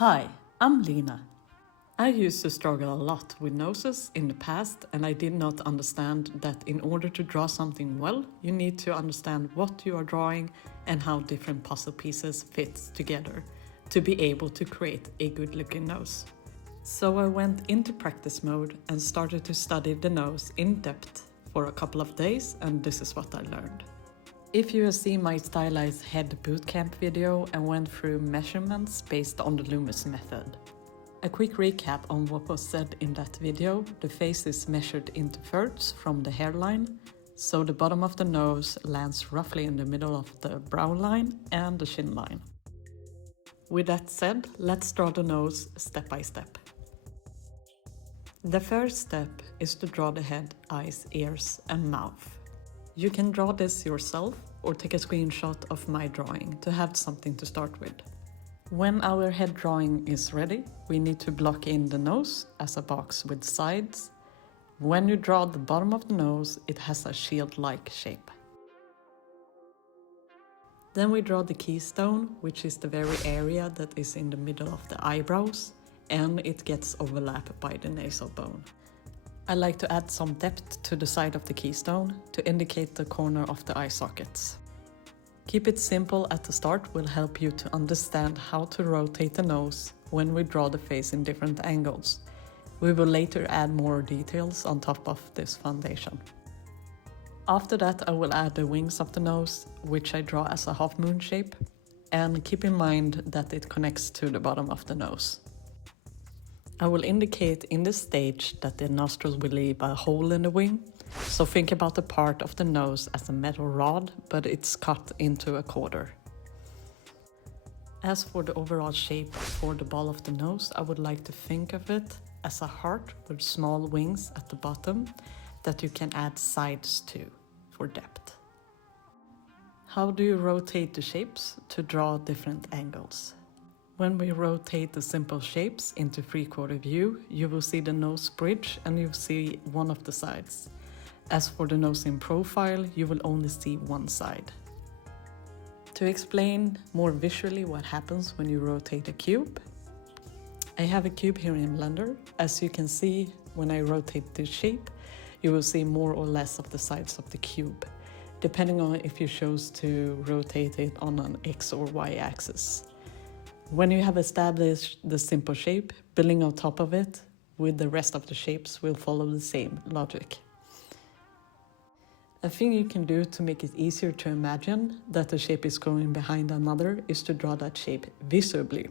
Hi, I'm Lina. I used to struggle a lot with noses in the past, and I did not understand that in order to draw something well, you need to understand what you are drawing and how different puzzle pieces fit together to be able to create a good looking nose. So I went into practice mode and started to study the nose in depth for a couple of days, and this is what I learned. If you have seen my stylized head bootcamp video and went through measurements based on the Loomis method. A quick recap on what was said in that video: the face is measured into thirds from the hairline, so the bottom of the nose lands roughly in the middle of the brow line and the chin line. With that said, let's draw the nose step by step. The first step is to draw the head, eyes, ears and mouth. You can draw this yourself or take a screenshot of my drawing to have something to start with. When our head drawing is ready, we need to block in the nose as a box with sides. When you draw the bottom of the nose, it has a shield-like shape. Then we draw the keystone, which is the very area that is in the middle of the eyebrows, and it gets overlapped by the nasal bone. I like to add some depth to the side of the keystone to indicate the corner of the eye sockets. Keep it simple at the start will help you to understand how to rotate the nose when we draw the face in different angles. We will later add more details on top of this foundation. After that, I will add the wings of the nose, which I draw as a half moon shape, and keep in mind that it connects to the bottom of the nose. I will indicate in this stage that the nostrils will leave a hole in the wing, so think about the part of the nose as a metal rod, but it's cut into a quarter. As for the overall shape for the ball of the nose, I would like to think of it as a heart with small wings at the bottom that you can add sides to for depth. How do you rotate the shapes to draw different angles? When we rotate the simple shapes into 3/4 view, you will see the nose bridge and you will see one of the sides. As for the nose in profile, you will only see one side. To explain more visually what happens when you rotate a cube, I have a cube here in Blender. As you can see, when I rotate the shape, you will see more or less of the sides of the cube, depending on if you choose to rotate it on an X or Y axis. When you have established the simple shape, building on top of it with the rest of the shapes will follow the same logic. A thing you can do to make it easier to imagine that the shape is going behind another is to draw that shape visibly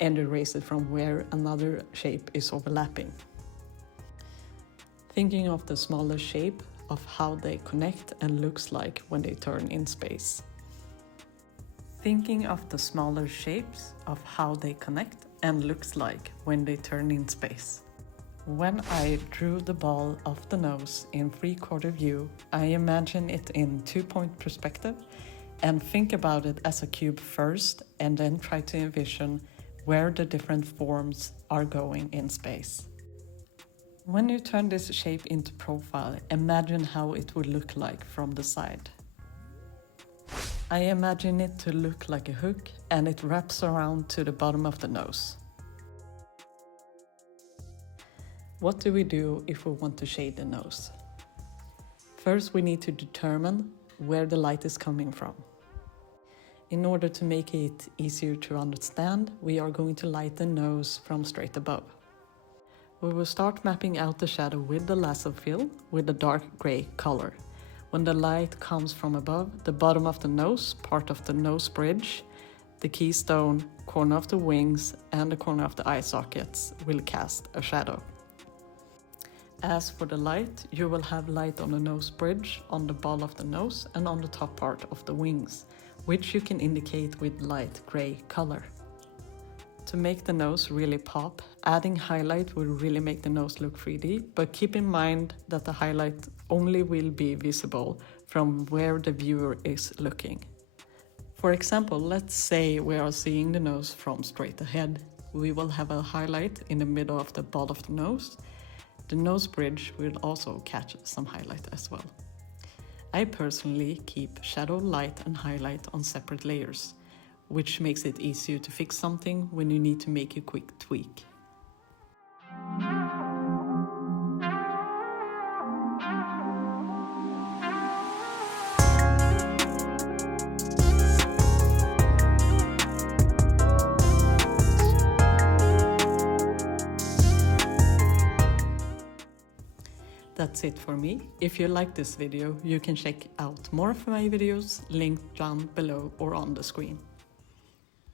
and erase it from where another shape is overlapping. Thinking of the smaller shape of how they connect and looks like when they turn in space. Thinking of the smaller shapes of how they connect and looks like when they turn in space. When I drew the ball of the nose in 3/4 view, I imagine it in 2-point perspective and think about it as a cube first and then try to envision where the different forms are going in space. When you turn this shape into profile, imagine how it would look like from the side. I imagine it to look like a hook and it wraps around to the bottom of the nose. What do we do if we want to shade the nose? First, we need to determine where the light is coming from. In order to make it easier to understand, we are going to light the nose from straight above. We will start mapping out the shadow with the lasso fill with a dark gray color. When the light comes from above, the bottom of the nose, part of the nose bridge, the keystone, corner of the wings, and the corner of the eye sockets will cast a shadow. As for the light, you will have light on the nose bridge, on the ball of the nose, and on the top part of the wings, which you can indicate with light gray color. To make the nose really pop, adding highlight will really make the nose look 3D, but keep in mind that the highlight only will be visible from where the viewer is looking. For example, let's say we are seeing the nose from straight ahead. We will have a highlight in the middle of the ball of the nose. The nose bridge will also catch some highlight as well. I personally keep shadow, light and highlight on separate layers. which makes it easier to fix something when you need to make a quick tweak. That's it for me. If you like this video, you can check out more of my videos linked down below or on the screen.